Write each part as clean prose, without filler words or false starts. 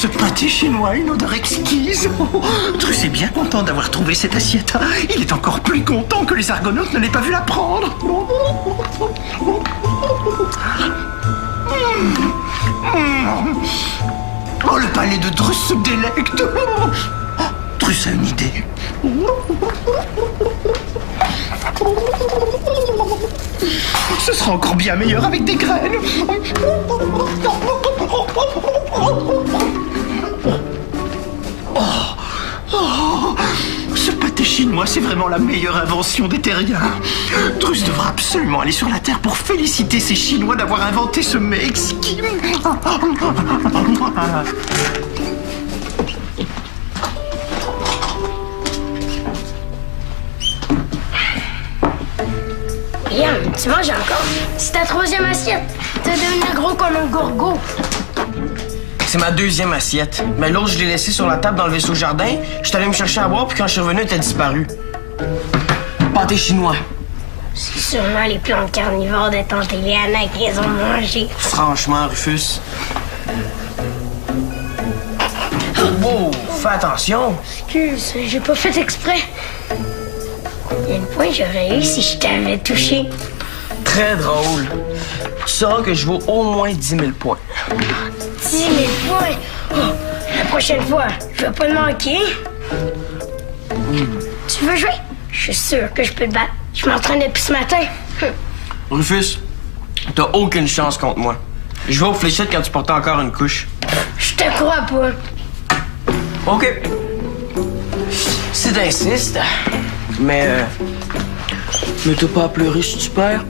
Ce pâté chinois a une odeur exquise. Drus est bien content d'avoir trouvé cette assiette. Il est encore plus content que les Argonautes ne l'aient pas vu la prendre. Oh, le palais de Drus se délecte. Drus a une idée. Ce sera encore bien meilleur avec des graines. Ce pâté chinois, c'est vraiment la meilleure invention des terriens. Drus devra absolument aller sur la Terre pour féliciter ces Chinois d'avoir inventé ce mets exquis. Liam, tu manges encore? C'est ta troisième assiette. T'es devenu gros comme un gourgot. C'est ma deuxième assiette. Mais l'autre, je l'ai laissée sur la table dans le vaisseau jardin. Je suis allé me chercher à boire, puis quand je suis revenu, elle était disparue. Pâté chinois. C'est sûrement les plantes carnivores de tante Eliana qui les ont mangées. Franchement, Rufus. Oh, fais attention. Excuse, j'ai pas fait exprès. Combien de points j'aurais eu si je t'avais touché? Très drôle. Tu sauras que je vaux au moins 10 000 points. 10 000 points? Oh, la prochaine fois, je vais pas le manquer. Tu veux jouer? Je suis sûr que je peux te battre. Je m'entraîne depuis ce matin. Rufus, t'as aucune chance contre moi. Je vais aux fléchettes quand tu portes encore une couche. Je te crois pas. OK. Si t'insistes. Mais t'as pas à pleurer si tu perds,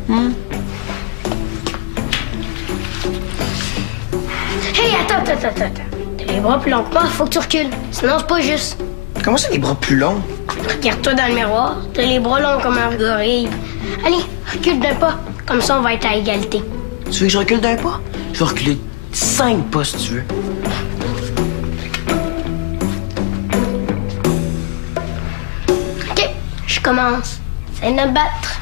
Hey, attends. T'as les bras plus longs que moi, faut que tu recules. Sinon, c'est pas juste. Comment ça, les bras plus longs? Regarde-toi dans le miroir. T'as les bras longs comme un gorille. Allez, recule d'un pas. Comme ça, on va être à égalité. Tu veux que je recule d'un pas? Je vais reculer 5 pas si tu veux. OK, je commence. C'est de me battre.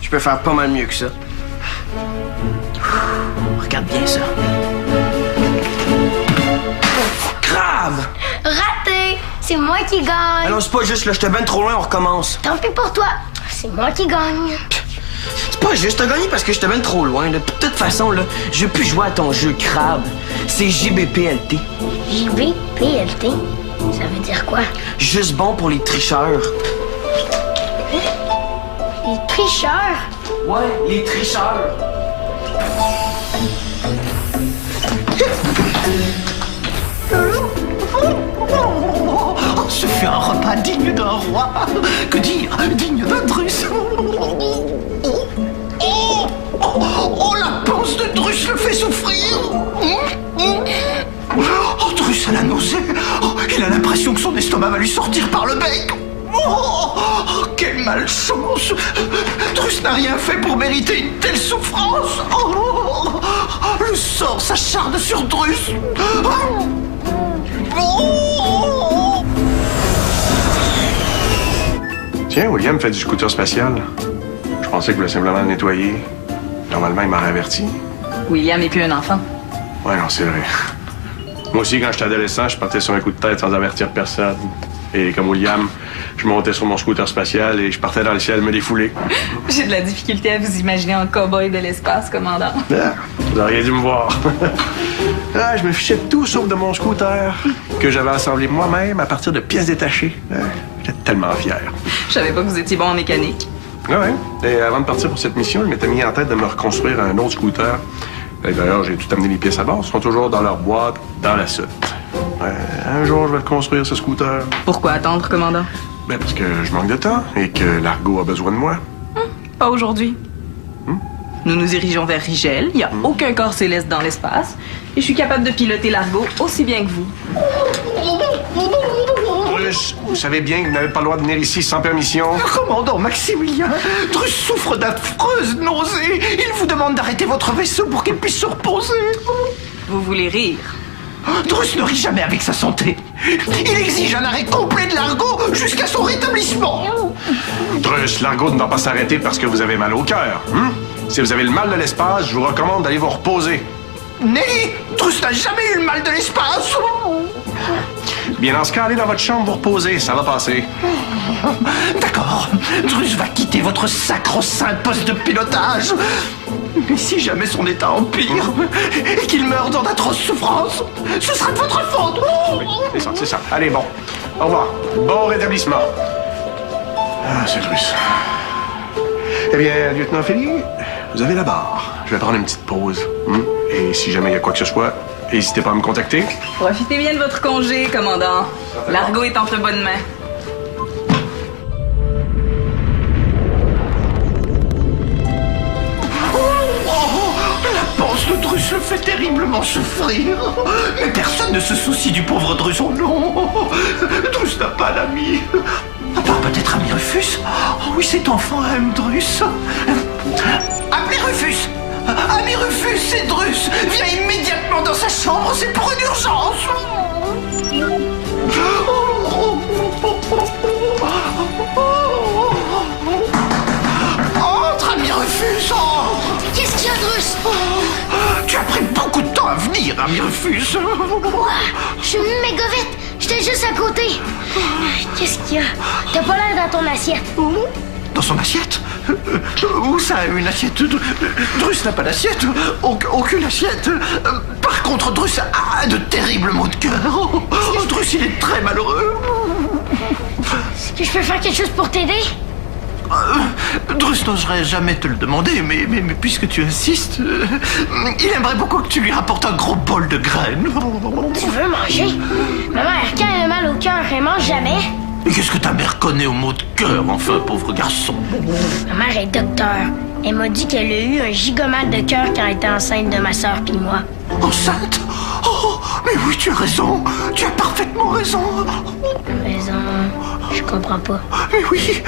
Je peux faire pas mal mieux que ça. Regarde bien ça. Crabe! Raté! C'est moi qui gagne. Alors, c'est pas juste, là, j'étais ben trop loin, on recommence. Tant pis pour toi. C'est moi qui gagne. C'est pas juste, t'as gagné parce que j'étais ben trop loin. Là. De toute façon, là, je veux plus jouer à ton jeu crabe. C'est JBPLT. JBPLT? Ça veut dire quoi? Juste bon pour les tricheurs. Les tricheurs? Ouais, les tricheurs. Ce fut un repas digne d'un roi. Que dire? Digne d'un Drus. Oh, la panse de Drus le fait souffrir. Oh, Drus a la nausée. Oh, il a l'impression que son estomac va lui sortir par le bec. Oh, quelle malchance. Drus n'a rien fait pour mériter une telle souffrance. Oh, le sort s'acharne sur Drus. Tiens, William fait du scooter spatial. Je pensais qu'il voulait simplement le nettoyer. Normalement, il m'aurait averti. William n'est plus un enfant. Ouais, non, c'est vrai. Moi aussi, quand j'étais adolescent, je partais sur un coup de tête sans avertir personne. Et comme William, je montais sur mon scooter spatial et je partais dans le ciel me défouler. J'ai de la difficulté à vous imaginer en cow-boy de l'espace, commandant. Ah, vous auriez dû me voir. Ah, je me fichais de tout sauf de mon scooter, que j'avais assemblé moi-même à partir de pièces détachées. Ah, j'étais tellement fier. Je savais pas que vous étiez bon en mécanique. Ah ouais. Et avant de partir pour cette mission, je m'étais mis en tête de me reconstruire un autre scooter. Et d'ailleurs, j'ai tout amené les pièces à bord. Ils sont toujours dans leur boîte, dans la soute. Un jour, je vais le construire, ce scooter. Pourquoi attendre, commandant? Ben, parce que je manque de temps et que l'Argo a besoin de moi. Pas aujourd'hui. Nous nous dirigeons vers Rigel. Il n'y a aucun corps céleste dans l'espace. Et je suis capable de piloter l'Argo aussi bien que vous. Drus, vous savez bien que vous n'avez pas le droit de venir ici sans permission. Commandant Maximilien, Drus souffre d'affreuses nausées. Il vous demande d'arrêter votre vaisseau pour qu'il puisse se reposer. Vous voulez rire? Drus ne rit jamais avec sa santé. Il exige un arrêt complet de l'Argo jusqu'à son rétablissement. Drus, l'Argo ne doit pas s'arrêter parce que vous avez mal au cœur. Si vous avez le mal de l'espace, je vous recommande d'aller vous reposer. Nelly, Drus n'a jamais eu le mal de l'espace. Bien, dans ce cas, allez dans votre chambre vous reposer, ça va passer. D'accord, Drus va quitter votre sacro-saint poste de pilotage. Mais si jamais son état empire et qu'il meurt dans d'atroces souffrances, ce sera de votre faute. Oui, c'est ça, c'est ça. Allez, bon. Au revoir. Bon rétablissement. Ah, c'est Drus. Eh bien, lieutenant Philly, vous avez la barre. Je vais prendre une petite pause. Et si jamais il y a quoi que ce soit, n'hésitez pas à me contacter. Profitez bien de votre congé, commandant. L'argot est entre bonnes mains. La panse de Drus le fait terriblement souffrir. Mais personne ne se soucie du pauvre Drus. Oh non, Drus n'a pas d'amis. À part peut-être Ami Rufus. Oh oui, cet enfant aime Drus. Appelez Rufus. Ami Rufus, c'est Drus. Viens immédiatement dans sa chambre, c'est pour une urgence. Entre, Ami Rufus, entre. Qu'est-ce qu'il y a, Drus? Tu as pris beaucoup de temps à venir, Ami Rufus. Quoi? Je suis méga vite. J'étais juste à côté. Qu'est-ce qu'il y a? T'as pas l'air dans ton assiette. Dans son assiette? Où ça, une assiette? Drus n'a pas d'assiette. Aucune assiette. Par contre, Drus a de terribles maux de cœur. Drus, il est très malheureux. Est-ce que je peux faire quelque chose pour t'aider? Drus n'oserait jamais te le demander, mais puisque tu insistes, il aimerait beaucoup que tu lui rapportes un gros bol de graines. Tu veux manger? Ma mère, quand elle a mal au cœur, elle mange jamais. Et qu'est-ce que ta mère connaît aux maux de cœur, enfin, pauvre garçon? Ma mère est docteur. Elle m'a dit qu'elle a eu un gigomal de cœur quand elle était enceinte de ma sœur puis moi. Enceinte? Oh, mais oui, tu as raison. Tu as parfaitement raison. Raison, je comprends pas. Mais oui,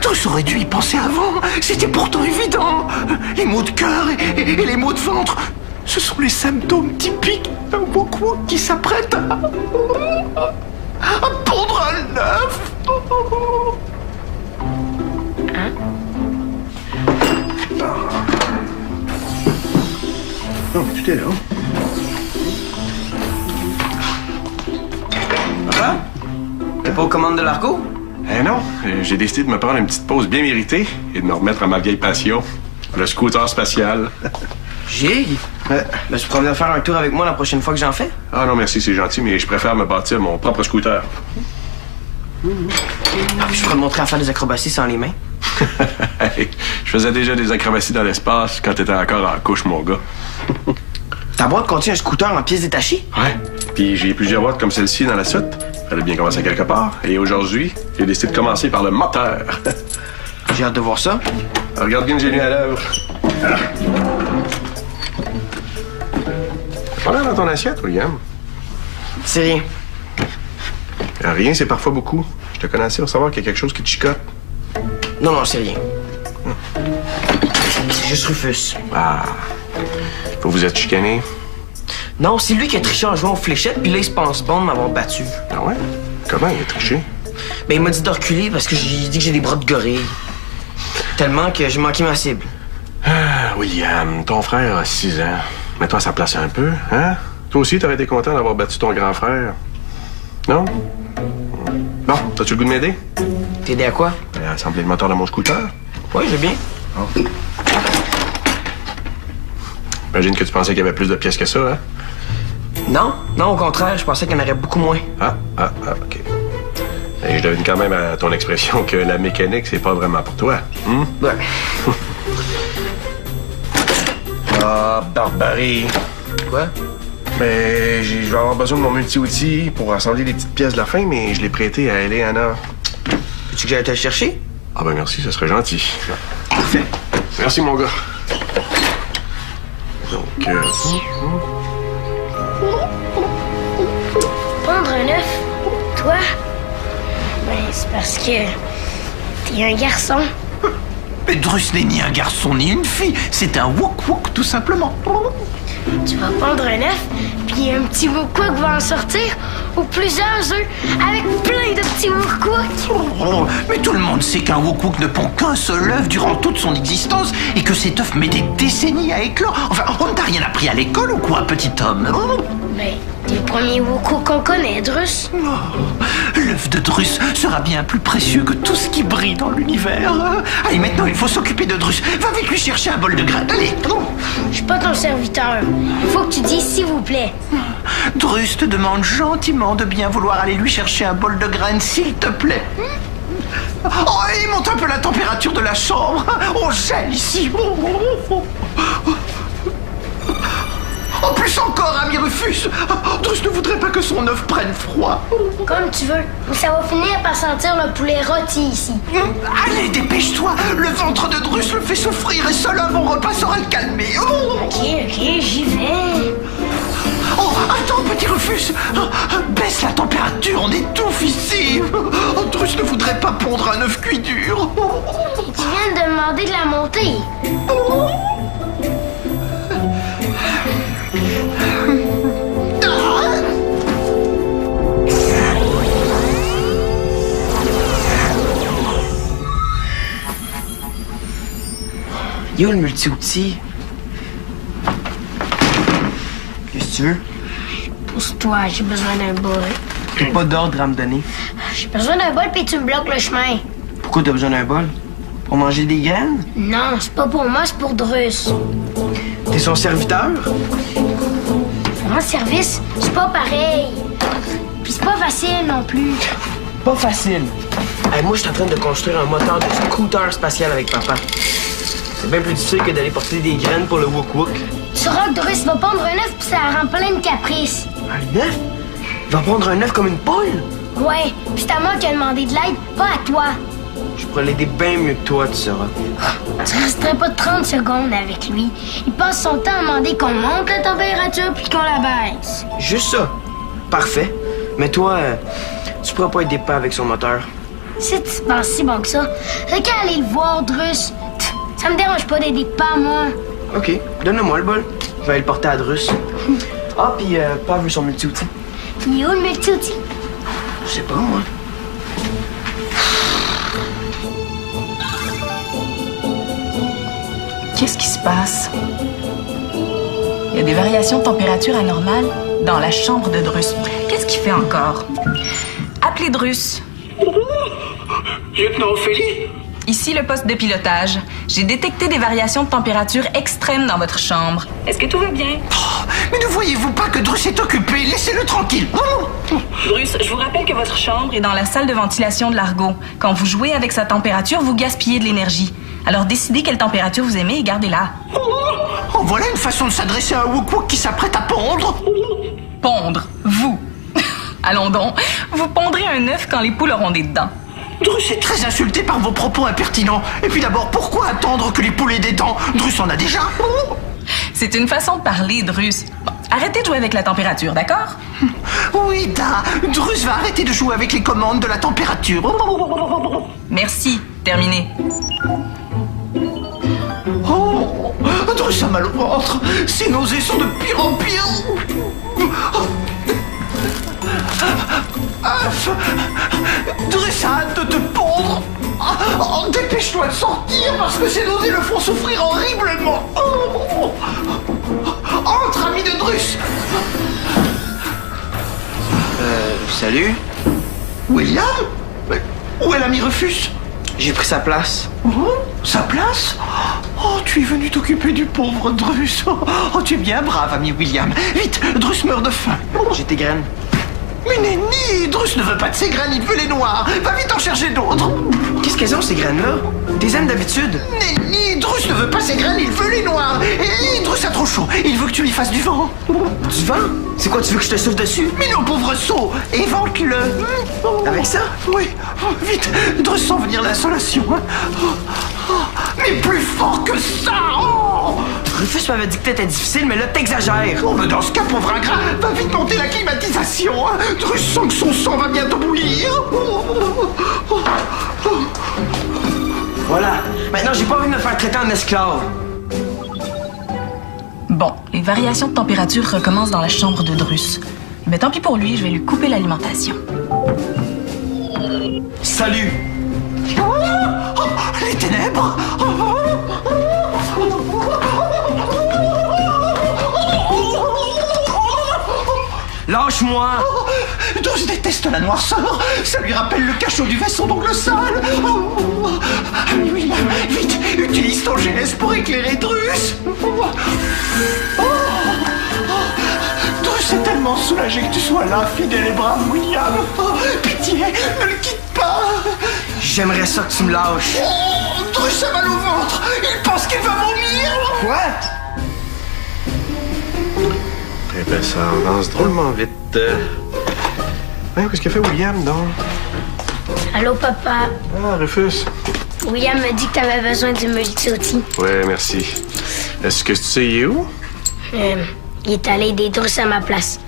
Drus aurait dû y penser avant. C'était pourtant évident. Les maux de cœur et les maux de ventre, ce sont les symptômes typiques d'un wok-wok qui s'apprête à pondre un œuf. Hein? Oh, tu t'es là. Papa? T'es pas aux commandes de l'argot? Eh non, j'ai décidé de me prendre une petite pause bien méritée et de me remettre à ma vieille passion, le scooter spatial. Gilles? Ben, tu pourrais venir faire un tour avec moi la prochaine fois que j'en fais? Ah non, merci, c'est gentil, mais je préfère me bâtir mon propre scooter. Je pourrais te montrer à faire des acrobaties sans les mains. Hey, je faisais déjà des acrobaties dans l'espace quand t'étais encore en couche, mon gars. Ta boîte contient un scooter en pièces détachées? Ouais. Puis j'ai plusieurs boîtes comme celle-ci dans la soute. Fallait bien commencer quelque part. Et aujourd'hui, j'ai décidé de commencer par le moteur. J'ai hâte de voir ça. Regarde bien le génie à l'œuvre. Pas l'air dans ton assiette, William. C'est rien. Rien, c'est parfois beaucoup. Je te connais assez pour savoir qu'il y a quelque chose qui te chicote. Non, c'est rien. C'est juste Rufus. Ah. Faut vous êtes chicané. Non, c'est lui qui a triché en jouant aux fléchettes, puis là, il se pense bon de m'avoir battu. Ah ouais? Comment il a triché? Ben, il m'a dit de reculer parce que j'ai dit que j'ai des bras de gorille. Tellement que j'ai manqué ma cible. Ah, William, ton frère a 6 ans. Mets-toi à sa place un peu, hein? Toi aussi, t'aurais été content d'avoir battu ton grand frère. Non? Bon, t'as-tu le goût de m'aider? T'aider à quoi? À assembler le moteur de mon scooter. Oui, j'ai bien. Oh. J'imagine que tu pensais qu'il y avait plus de pièces que ça, hein? Non, au contraire, je pensais qu'il y en aurait beaucoup moins. OK. Et je devine quand même à ton expression que la mécanique, c'est pas vraiment pour toi. Ouais. Ah, barbarie. Quoi? Ben, je vais avoir besoin de mon multi-outil pour assembler les petites pièces de la fin, mais je l'ai prêté à Eleanor. Veux-tu que j'aille te le chercher? Ah ben merci, ça serait gentil. Parfait. Merci, mon gars. Donc, Pondre un œuf? Toi? Ben, c'est parce que t'es un garçon. Mais Drus n'est ni un garçon ni une fille. C'est un wok-wok, tout simplement. Tu vas prendre un œuf, puis un petit wook-wook va en sortir, ou plusieurs œufs, avec plein de petits wook-wook. Oh, mais tout le monde sait qu'un wook-wook ne pond qu'un seul œuf durant toute son existence et que cet œuf met des décennies à éclore. Enfin, on ne t'a rien appris à l'école ou quoi, petit homme? Ben, t'es le premier wook-wook qu'on connaît, Drus. Oh, l'œuf de Drus sera bien plus précieux que tout ce qui brille dans l'univers. Allez, maintenant, il faut s'occuper de Drus. Va vite lui chercher un bol de graines. Allez, Je suis pas ton serviteur. Il faut que tu dises s'il vous plaît. Drus te demande gentiment de bien vouloir aller lui chercher un bol de graines, s'il te plaît. Oh, et monte un peu la température de la chambre. On gèle ici. En plus encore, ami Rufus, Drus ne voudrait pas que son œuf prenne froid. Comme tu veux. Mais ça va finir par sentir le poulet rôti ici. Allez, dépêche-toi. Le ventre de Drus le fait souffrir et seul un bon repas saura le calmer. Ok, j'y vais. Oh, attends, petit Rufus. Baisse la température, on étouffe ici. Drus ne voudrait pas pondre un œuf cuit dur. Et tu viens de demander de la monter. Yo, le multi-outil. Qu'est-ce que tu veux? Pousse-toi, j'ai besoin d'un bol. J'ai pas d'ordre à me donner. J'ai besoin d'un bol puis tu me bloques le chemin. Pourquoi t'as besoin d'un bol? Pour manger des graines? Non, c'est pas pour moi, c'est pour Drus. T'es son serviteur? Mon service, c'est pas pareil. Puis c'est pas facile non plus. Pas facile. Hey, moi, je suis en train de construire un moteur de scooter spatial avec papa. C'est bien plus difficile que d'aller porter des graines pour le wook-wook. Tu sauras que Drus va pondre un œuf puis ça rend plein de caprices. Un œuf? Il va prendre un œuf comme une poule? Ouais, puis c'est à moi qui a demandé de l'aide, pas à toi. Je pourrais l'aider bien mieux que toi, tu sauras. Tu resterais pas 30 secondes avec lui. Il passe son temps à demander qu'on monte la température puis qu'on la baisse. Juste ça. Parfait. Mais toi, tu pourras pas aider pas avec son moteur. Si tu penses si bon que ça, t'as qu'à aller le voir, Drus. Ça me dérange pas d'aider pas, moi. OK, donne-moi le bol. Je vais aller le porter à Drus. Ah, puis pas veut son multi-outil. Il est où le multi-outil? Je sais pas, moi. Qu'est-ce qui se passe? Il y a des variations de température anormales dans la chambre de Drus. Qu'est-ce qu'il fait encore? Appelez Drus. Lieutenant Ophélie? Ici le poste de pilotage. J'ai détecté des variations de température extrêmes dans votre chambre. Est-ce que tout va bien? Oh, mais ne voyez-vous pas que Drus est occupé? Laissez-le tranquille. Drus, je vous rappelle que votre chambre est dans la salle de ventilation de Largo. Quand vous jouez avec sa température, vous gaspillez de l'énergie. Alors décidez quelle température vous aimez et gardez-la. Oh, voilà une façon de s'adresser à un wook-wook qui s'apprête à pondre. Pondre, vous. Allons donc, vous pondrez un œuf quand les poules auront des dents. Drus est très insulté par vos propos impertinents. Et puis d'abord, pourquoi attendre que les poules aient des dents? Drus en a déjà. C'est une façon de parler, Drus. Bon, arrêtez de jouer avec la température, d'accord? Oui, Drus va arrêter de jouer avec les commandes de la température. Merci, terminé. Oh, Drus a mal au ventre. Ses nausées sont de pire en pire. Drus a hâte de te pondre. Oh, dépêche-toi de sortir parce que ces nausées le font souffrir horriblement. Entre, ami de Drus. Salut. William? Mais où est l'ami Rufus? J'ai pris sa place. Sa place? Oh, tu es venu t'occuper du pauvre Drus. Oh, tu es bien brave, ami William. Vite, Drus meurt de faim. J'ai tes graines. Mais Nenni, Drus ne veut pas de ces graines, il veut les noires. Va vite en chercher d'autres. Qu'est-ce qu'elles ont, ces graines-là? T'es aimes d'habitude? Nenni, Drus ne veut pas ces graines, il veut les noires. Et Drus a trop chaud, il veut que tu lui fasses du vent. Du vent? C'est quoi, tu veux que je te souffle dessus? Mais non, pauvre sot, évente-le. Avec ça? Oui, vite, Drus sent venir l'insolation. Mais plus fort que ça. Rufus m'avait dit que t'étais difficile, mais là, t'exagères. Oh, mais dans ce cas, pauvre ingrat, va vite monter la climatisation. Drus sent que son sang va bientôt bouillir. Voilà. Maintenant, j'ai pas envie de me faire traiter en esclave. Bon, les variations de température recommencent dans la chambre de Drus. Mais tant pis pour lui, je vais lui couper l'alimentation. Salut! Oh, les ténèbres! Lâche-moi! Drus déteste la noirceur. Ça lui rappelle le cachot du vaisseau d'oncle sale. William, vite, utilise ton GS pour éclairer Drus. Drus est tellement soulagé que tu sois là, fidèle et brave, William. Pitié, ne le quitte pas. J'aimerais ça que tu me lâches. Drus a mal au ventre. Il pense qu'il va vomir. Quoi? Eh ben, ça avance drôlement vite. Qu'est-ce que fait William, donc? Allô, papa. Ah, Rufus. William m'a dit que t'avais besoin du multi-outil. Ouais, merci. Est-ce que tu sais, il est où? Il est allé aider Drus à ma place.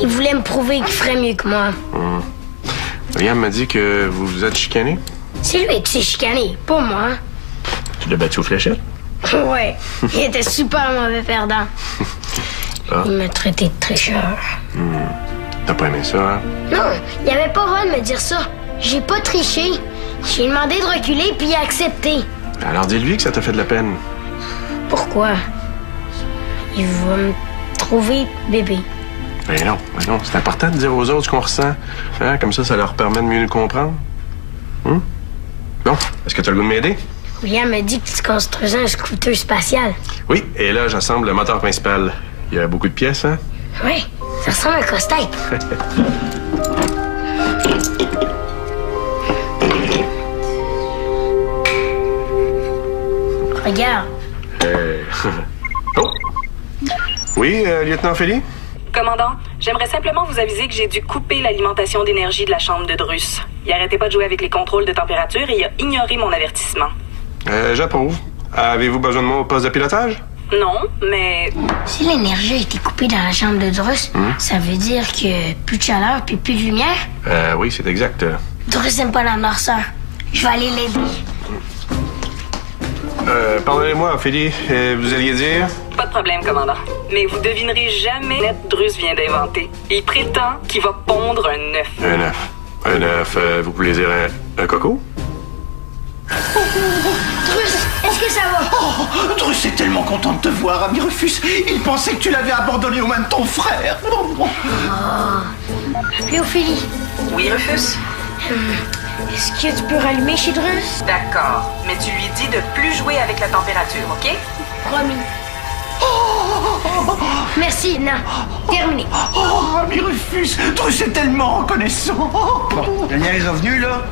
Il voulait me prouver qu'il ferait mieux que moi. William m'a dit que vous vous êtes chicané. C'est lui qui s'est chicané, pas moi. Tu l'as battu aux fléchettes? Ouais, il était super mauvais perdant. Ah. Il m'a traité de tricheur. T'as pas aimé ça, hein? Non, il avait pas le droit de me dire ça. J'ai pas triché. J'ai demandé de reculer puis il a accepté. Alors dis-lui que ça t'a fait de la peine. Pourquoi? Il va me trouver bébé. Ben non, c'est important de dire aux autres ce qu'on ressent. Hein? Comme ça leur permet de mieux nous comprendre. Bon, est-ce que tu as le goût de m'aider? William m'a dit que tu construisais un scooter spatial. Oui, et là, j'assemble le moteur principal. Il y a beaucoup de pièces, hein? Oui, ça ressemble à un casse-tête. Regarde. Oh! Oui, lieutenant Félix? Commandant, j'aimerais simplement vous aviser que j'ai dû couper l'alimentation d'énergie de la chambre de Drus. Il arrêtait pas de jouer avec les contrôles de température et il a ignoré mon avertissement. J'approuve. Avez-vous besoin de moi au poste de pilotage? Non, mais... Si l'énergie a été coupée dans la chambre de Drus, ça veut dire que plus de chaleur puis plus de lumière? Oui, c'est exact. Drus n'aime pas la noirceur. Je vais aller l'aider. Pardonnez-moi, Félix, vous alliez dire? Pas de problème, commandant. Mais vous devinerez jamais net Drus vient d'inventer. Il prétend qu'il va pondre un œuf. Un œuf. Un œuf, vous voulez dire un coco? Drus, est-ce que ça va? Drus est tellement content de te voir, ami Rufus. Il pensait que tu l'avais abandonné aux mains de ton frère. Ophélie, Oui, Rufus? est-ce que tu peux rallumer chez Drus? D'accord. Mais tu lui dis de plus jouer avec la température, OK? Promis. Merci, non. Terminé. Oh, ami Rufus, Drus est tellement reconnaissant. Bon, le mien est revenu, là.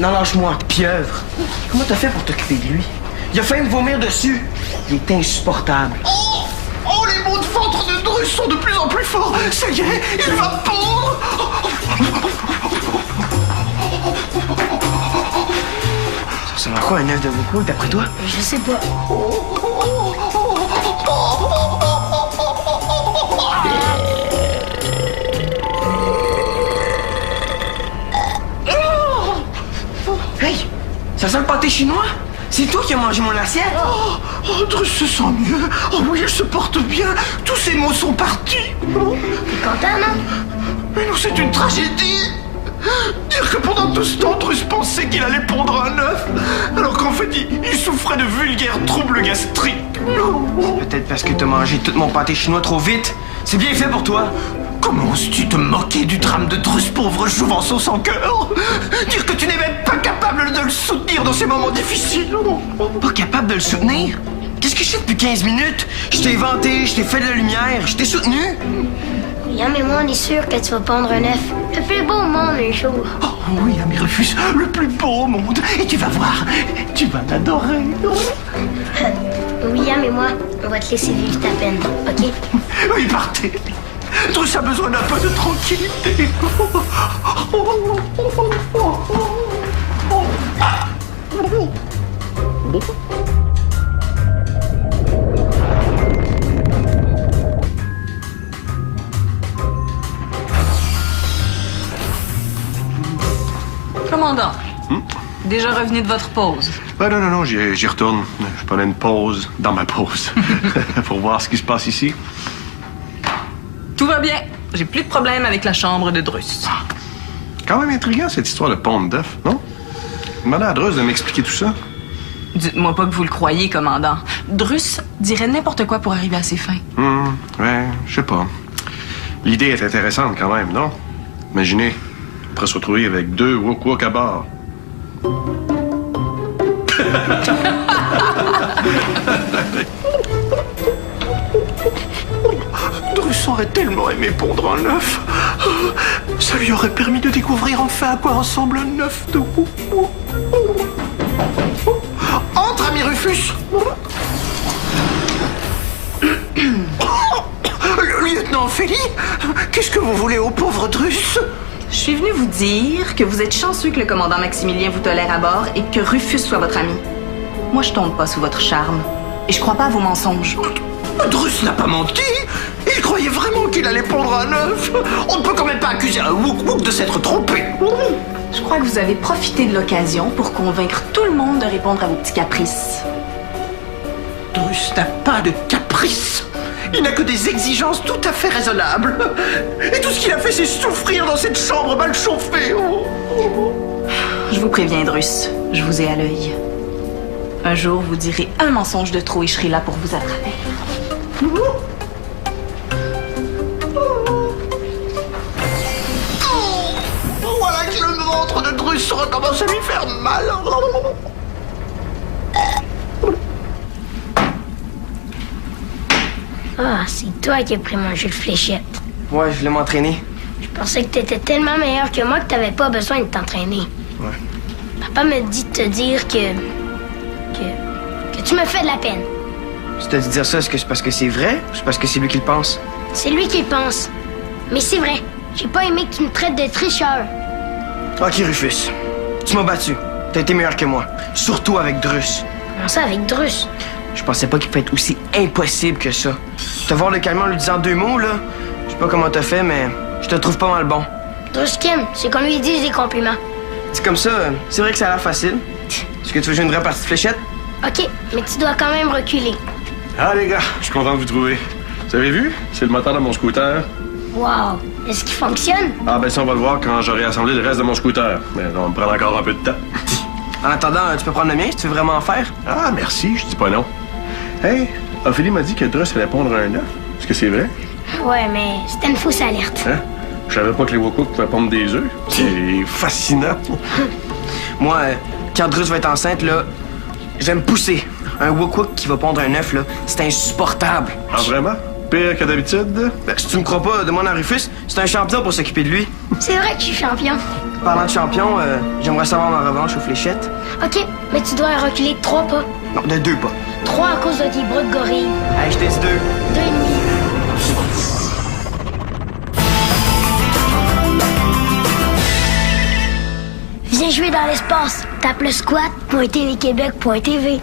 Non, lâche-moi, pieuvre. Comment t'as fait pour t'occuper de lui? Il a failli me vomir dessus. Il est insupportable. Oh, les maux de ventre de Drus sont de plus en plus forts. Ça y est, il va pondre. Ça ressemble à quoi un œuf de beaucoup, d'après toi? Je sais pas. Hey! Ça sent le pâté chinois? C'est toi qui as mangé mon assiette? Oh, Drus se sent mieux. Oh oui, elle se porte bien. Tous ses maux sont partis. T'es content, non? Mais non, c'est une tragédie. Dire que pendant tout ce temps, Drus pensait qu'il allait pondre un œuf, alors qu'en fait, il souffrait de vulgaires troubles gastriques. Peut-être parce que t'as mangé tout mon pâté chinois trop vite. C'est bien fait pour toi. Comment oses-tu te moquer du drame de Drus, pauvre jouvenceau sans cœur? Dire que tu n'es même pas capable de le soutenir dans ces moments difficiles. Pas capable de le soutenir? Qu'est-ce que je fais depuis 15 minutes? Je t'ai vanté, je t'ai fait de la lumière, je t'ai soutenu. William et moi, on est sûr que tu vas pondre un œuf. Le plus beau au monde un jour. Oh oui, ami Rufus, le plus beau au monde. Et tu vas voir, tu vas l'adorer. William et moi, on va te laisser vivre ta peine, OK? Oui, partez. Drus a besoin d'un peu de tranquillité. Commandant, Déjà revenu de votre pause. Non, j'y retourne. Je prenais une pause dans ma pause pour voir ce qui se passe ici. Tout va bien. J'ai plus de problème avec la chambre de Druss. Quand même intriguant, cette histoire de ponte d'œuf, non? Demandez à Druss de m'expliquer tout ça. Dites-moi pas que vous le croyez, commandant. Druss dirait n'importe quoi pour arriver à ses fins. Ouais, je sais pas. L'idée est intéressante quand même, non? Imaginez, on pourrait se retrouver avec 2 Wook-Wook à bord. Druss aurait tellement aimé pondre un œuf. Ça lui aurait permis de découvrir enfin à quoi ressemble un œuf de Wook-Wook. Entre, ami Rufus. Lieutenant Ophélie, qu'est-ce que vous voulez au pauvre Druss? Je suis venue vous dire que vous êtes chanceux que le commandant Maximilien vous tolère à bord et que Rufus soit votre ami. Moi, je tombe pas sous votre charme. Et je crois pas à vos mensonges. Druss n'a pas menti. Il croyait vraiment qu'il allait pondre un œuf. On ne peut quand même pas accuser un Wook-Wook de s'être trompé. Je crois que vous avez profité de l'occasion pour convaincre tout le monde de répondre à vos petits caprices. Druss n'a pas de caprice. Il n'a que des exigences tout à fait raisonnables. Et tout ce qu'il a fait, c'est souffrir dans cette chambre mal chauffée. Je vous préviens, Druss, je vous ai à l'œil. Un jour, vous direz un mensonge de trop et je serai là pour vous attraper. Voilà que le ventre de Druss recommence à lui faire mal. Ah, c'est toi qui as pris mon jeu de fléchette. Ouais, je voulais m'entraîner. Je pensais que t'étais tellement meilleur que moi que t'avais pas besoin de t'entraîner. Ouais. Papa me dit de te dire que tu me fais de la peine. Si t'as dit dire ça, est-ce que c'est parce que c'est vrai ou c'est parce que c'est lui qui le pense? C'est lui qui le pense. Mais c'est vrai. J'ai pas aimé que tu me traites de tricheur. Ok, Rufus. Tu m'as battu. T'as été meilleur que moi. Surtout avec Druss. Comment ça avec Druss? Je pensais pas qu'il pouvait être aussi impossible que ça. Te voir le calmer en lui disant 2 mots, là, je sais pas comment t'as fait, mais je te trouve pas mal bon. Druss Kim, c'est qu'on lui dise des compliments. C'est comme ça, c'est vrai que ça a l'air facile. Est-ce que tu veux jouer une vraie partie de fléchette? OK, mais tu dois quand même reculer. Ah, les gars, je suis content de vous trouver. Vous avez vu? C'est le moteur de mon scooter. Wow! Est-ce qu'il fonctionne? Ah, ben ça, on va le voir quand j'aurai assemblé le reste de mon scooter. Mais ça va me prendre encore un peu de temps. En attendant, tu peux prendre le mien si tu veux vraiment en faire. Ah, merci, je dis pas non. Hey, Ophélie m'a dit que Druss allait pondre un œuf. Est-ce que c'est vrai? Ouais, mais c'était une fausse alerte. Hein? Je savais pas que les Wook-Wook pouvaient pondre des œufs. C'est fascinant. Moi, quand Druss va être enceinte, là, je vais me pousser. Un Wook-Wook qui va pondre un œuf, là, c'est insupportable. Ah, vraiment? Pire que d'habitude? Ben, si tu me crois pas, demande à Rufus. C'est un champion pour s'occuper de lui. C'est vrai que je suis champion. Parlant de champion, j'aimerais savoir ma revanche aux fléchettes. OK, mais tu dois reculer de 3 pas. Non, de 2 pas. 3 à cause de tes bras de gorille. Allez, je t'ai dit 2. 2,5. Viens jouer dans l'espace. Tape le squat.tvquebec.tv.